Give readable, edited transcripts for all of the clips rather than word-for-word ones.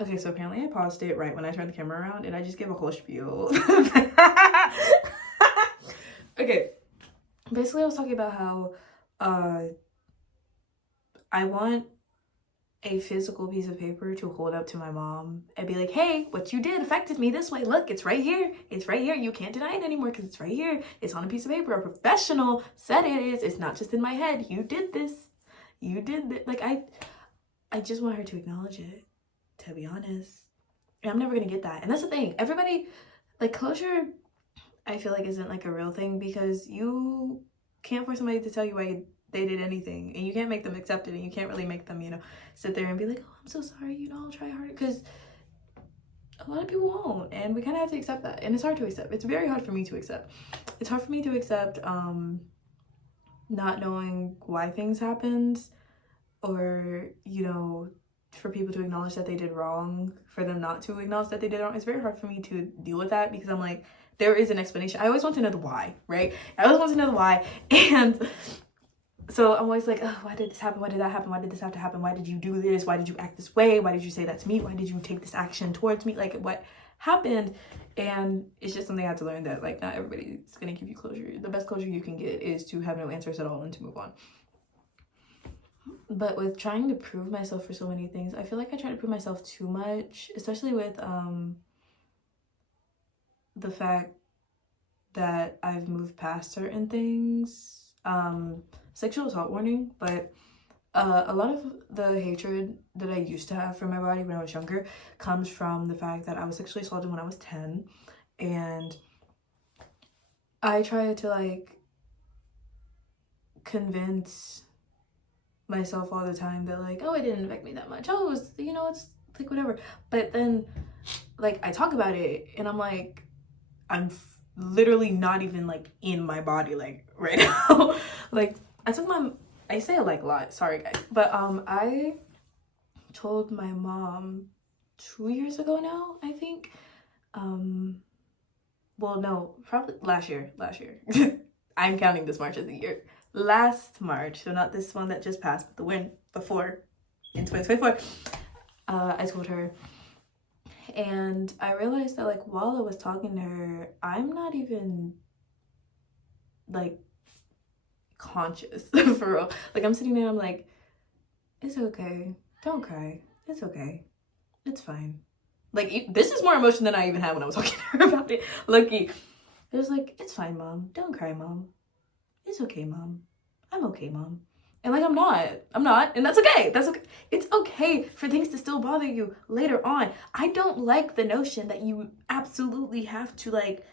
Okay, so apparently I paused it right when I turned the camera around and I just gave a whole spiel. Okay, basically I was talking about how I want a physical piece of paper to hold up to my mom and be like, hey, what you did affected me this way. Look, it's right here. It's right here. You can't deny it anymore because it's right here. It's on a piece of paper. A professional said it is. It's not just in my head. You did this. You did this. Like, I just want her to acknowledge it, to be honest. And I'm never going to get that. And that's the thing. Everybody, like, closure, I feel like isn't like a real thing because you can't force somebody to tell you why they did anything, and you can't make them accept it, and you can't really make them, you know, sit there and be like, oh, I'm so sorry, you know, I'll try harder, because a lot of people won't, and we kind of have to accept that, and it's hard to accept. It's very hard for me to accept. It's hard for me to accept not knowing why things happened, or, you know, for people to acknowledge that they did wrong, for them not to acknowledge that they did wrong. It's very hard for me to deal with that because I'm like, there is an explanation. I always want to know the why, right? I always want to know the why, and so I'm always like, oh, why did this happen? Why did that happen? Why did this have to happen? Why did you do this? Why did you act this way? Why did you say that to me? Why did you take this action towards me? Like, what happened? And it's just something I had to learn, that like not everybody's gonna give you closure. The best closure you can get is to have no answers at all and to move on. But with trying to prove myself for so many things, I feel like I try to prove myself too much, especially with the fact that I've moved past certain things. Sexual assault warning, but a lot of the hatred that I used to have for my body when I was younger comes from the fact that I was sexually assaulted when I was 10, and I tried to like convince myself all the time that like, oh, it didn't affect me that much. Oh, it was, you know, it's like whatever. But then like I talk about it and I'm like, I'm literally not even like in my body like right now. Like I say it like a lot, sorry guys, but I told my mom 2 years ago now, I think, well no, probably last year I'm counting this March as a year. Last March, so not this one that just passed, but the one before, in 2024, I told her, and I realized that like while I was talking to her, I'm not even like conscious for real. Like I'm sitting there, I'm like, it's okay, don't cry, it's okay, it's fine. Like this is more emotion than I even had when I was talking to her about it. Lucky, it was like, it's fine, mom, don't cry, mom, it's okay, mom, I'm okay, mom. And like I'm not, and that's okay. That's okay. It's okay for things to still bother you later on. I don't like the notion that you absolutely have to like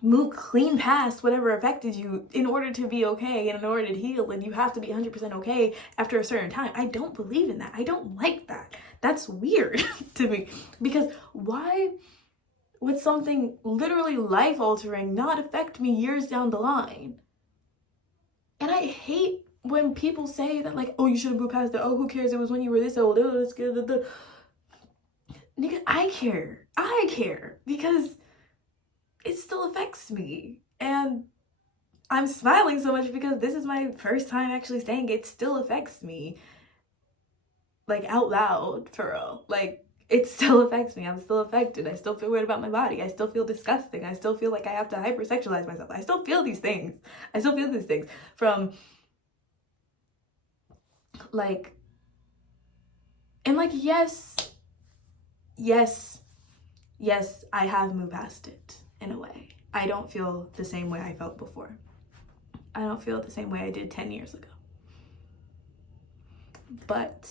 move clean past whatever affected you in order to be okay and in order to heal, and you have to be 100% okay after a certain time. I don't believe in that. I don't like that. That's weird to me, because why would something literally life-altering not affect me years down the line? And I hate when people say that like, oh, you should have moved past it. Oh, who cares? It was when you were this old. Oh, that's good. Nigga, I care because it still affects me. And I'm smiling so much because this is my first time actually saying it still affects me. Like out loud, for real. Like it still affects me. I'm still affected. I still feel weird about my body. I still feel disgusting. I still feel like I have to hypersexualize myself. I still feel these things. From like, and like, yes, I have moved past it in a way. I don't feel the same way I felt before. I don't feel the same way I did 10 years ago. But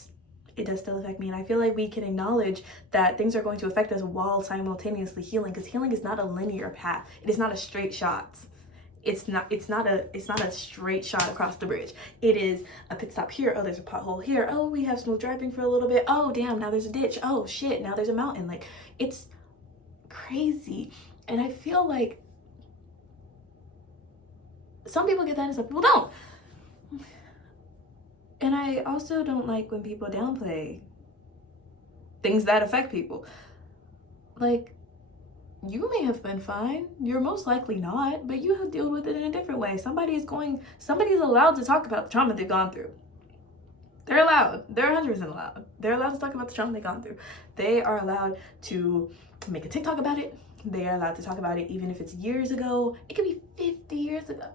it does still affect me, and I feel like we can acknowledge that things are going to affect us while simultaneously healing, because healing is not a linear path. It is not a straight shot. It's not a straight shot across the bridge. It is a pit stop here. Oh, there's a pothole here. Oh, we have smooth driving for a little bit. Oh, damn, now there's a ditch. Oh, shit, now there's a mountain. Like, it's crazy. And I feel like some people get that and some people don't. And I also don't like when people downplay things that affect people. Like, you may have been fine. You're most likely not, but you have dealt with it in a different way. Somebody's allowed to talk about the trauma they've gone through. They're allowed. They're 100% allowed. They're allowed to talk about the trauma they've gone through. They are allowed to make a TikTok about it. They are allowed to talk about it even if it's years ago. It could be 50 years ago.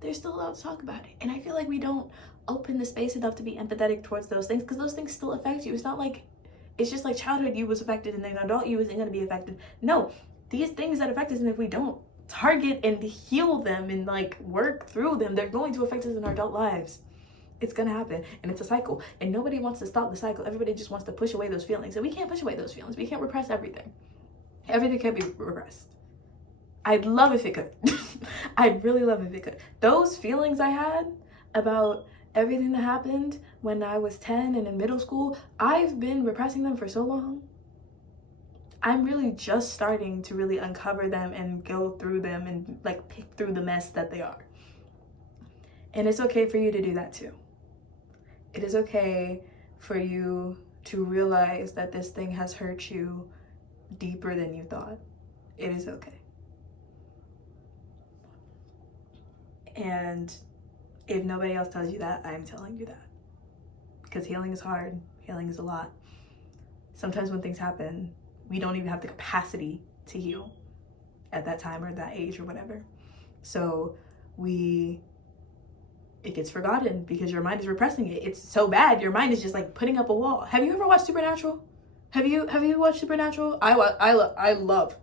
They're still allowed to talk about it. And I feel like we don't open the space enough to be empathetic towards those things, because those things still affect you. It's not like, it's just like childhood you was affected and then adult you isn't going to be affected. No, these things that affect us, and if we don't target and heal them and like work through them, they're going to affect us in our adult lives. It's gonna happen, and it's a cycle, and nobody wants to stop the cycle. Everybody just wants to push away those feelings, and we can't push away those feelings. We can't repress everything. Everything can be repressed. I'd love if it could. I'd really love if it could. Those feelings I had about everything that happened when I was 10 and in middle school, I've been repressing them for so long. I'm really just starting to really uncover them and go through them and like pick through the mess that they are. And it's okay for you to do that too. It is okay for you to realize that this thing has hurt you deeper than you thought. It is okay. And if nobody else tells you that, I'm telling you that. Because healing is hard. Healing is a lot. Sometimes when things happen, we don't even have the capacity to heal at that time or that age or whatever. So it gets forgotten because your mind is repressing it. It's so bad, your mind is just like putting up a wall. Have you ever watched Supernatural? Have you watched Supernatural? I love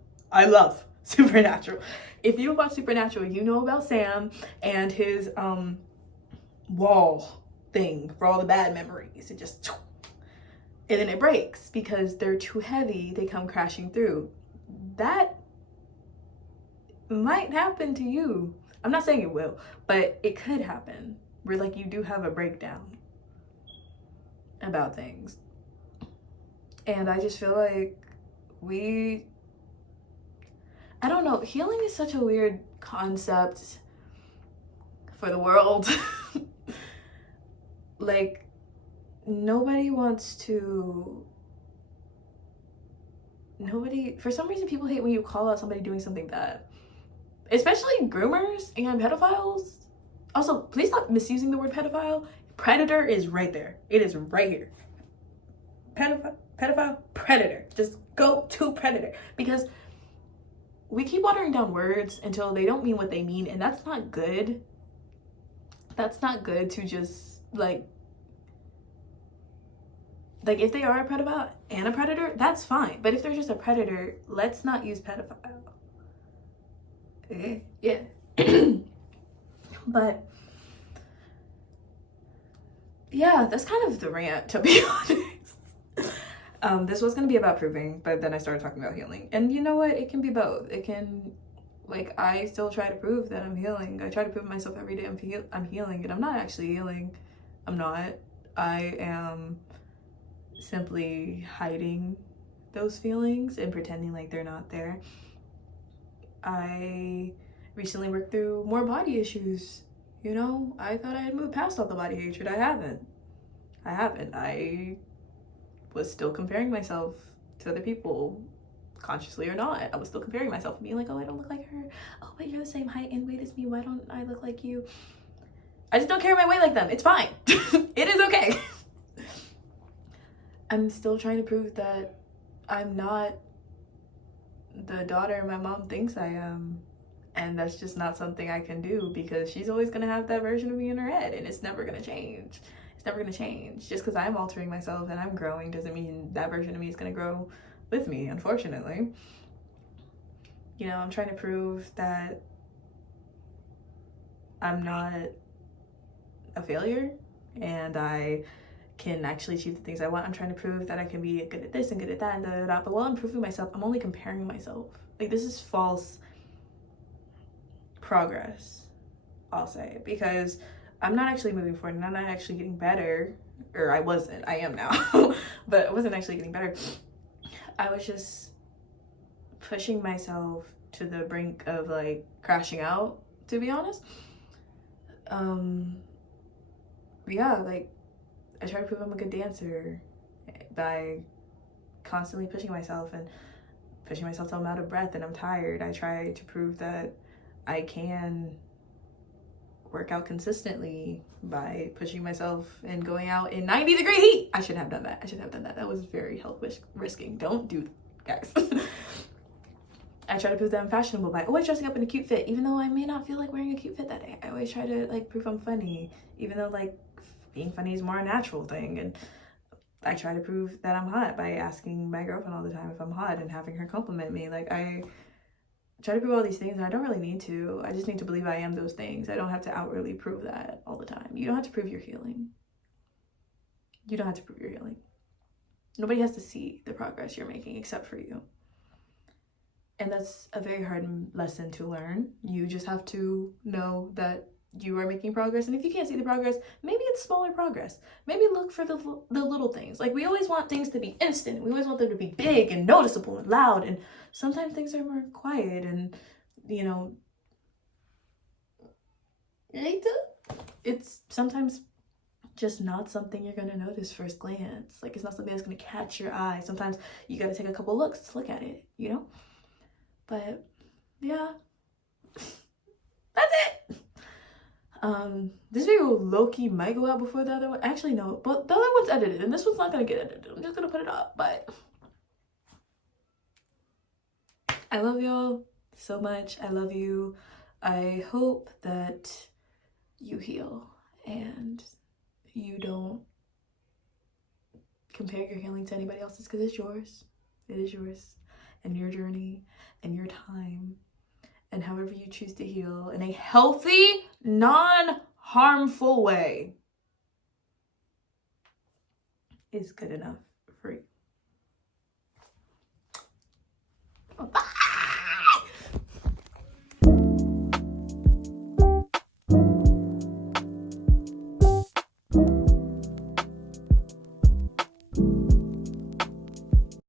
Supernatural. If you watch Supernatural, you know about Sam and his wall thing for all the bad memories. It just, and then it breaks because they're too heavy. They come crashing through. That might happen to you. I'm not saying it will, but it could happen where like you do have a breakdown about things. And I just feel like I don't know, healing is such a weird concept for the world. Like, nobody, for some reason people hate when you call out somebody doing something bad. Especially groomers and pedophiles. Also, please stop misusing the word pedophile. Predator is right there. It is right here. Pedophile, predator. Just go to predator. Because we keep watering down words until they don't mean what they mean, and that's not good. That's not good to just like if they are a pedophile and a predator, that's fine. But if they're just a predator, let's not use pedophile. Yeah. But yeah, that's kind of the rant, to be honest. This was gonna be about proving, but then I started talking about healing. And you know what? It can be both. It can, like, I still try to prove that I'm healing. I try to prove myself every day I'm healing, and I'm not actually healing. I'm not. I am simply hiding those feelings and pretending like they're not there. I recently worked through more body issues. You know, I thought I had moved past all the body hatred. I haven't. I was still comparing myself to other people, consciously or not. I was still comparing myself, being like, oh, I don't look like her. Oh, but you're the same height and weight as me. Why don't I look like you? I just don't carry my weight like them. It's fine. It is okay. I'm still trying to prove that I'm not the daughter my mom thinks I am. And that's just not something I can do, because she's always going to have that version of me in her head, and it's never going to change. It's never going to change. Just because I'm altering myself and I'm growing doesn't mean that version of me is going to grow with me, unfortunately. You know, I'm trying to prove that I'm not a failure and I can actually achieve the things I want. I'm trying to prove that I can be good at this and good at that and da. But while I'm proving myself, I'm only comparing myself. Like, this is false progress, I'll say, because I'm not actually moving forward and I'm not actually getting better. Or I wasn't. I am now. But I wasn't actually getting better. I was just pushing myself to the brink of like crashing out, to be honest. Yeah, like, I try to prove I'm a good dancer by constantly pushing myself till I'm out of breath and I'm tired. I try to prove that I can work out consistently by pushing myself and going out in 90-degree heat. I shouldn't have done that. That was very health risking. Don't do that, guys. I try to prove that I'm fashionable by always dressing up in a cute fit, even though I may not feel like wearing a cute fit that day. I always try to like prove I'm funny, even though like being funny is more a natural thing. And I try to prove that I'm hot by asking my girlfriend all the time if I'm hot and having her compliment me. Like, I try to prove all these things, and I don't really need to. I just need to believe I am those things. I don't have to outwardly prove that all the time. You don't have to prove your healing. You don't have to prove your healing. Nobody has to see the progress you're making except for you. And that's a very hard lesson to learn. You just have to know that you are making progress. And if you can't see the progress, maybe it's smaller progress. Maybe look for the little things. Like, we always want things to be instant. We always want them to be big and noticeable and loud. And sometimes things are more quiet and, you know, later. It's sometimes just not something you're going to notice first glance. Like, it's not something that's going to catch your eye. Sometimes you got to take a couple looks to look at it, you know? But yeah, that's it. This video low-key might go out before the other one. Actually, no, but the other one's edited and this one's not gonna get edited. I'm just gonna put it up. But I love y'all so much. I love you. I hope that you heal and you don't compare your healing to anybody else's, because it's yours. It is yours, and your journey and your time, and however you choose to heal in a healthy, non-harmful way is good enough.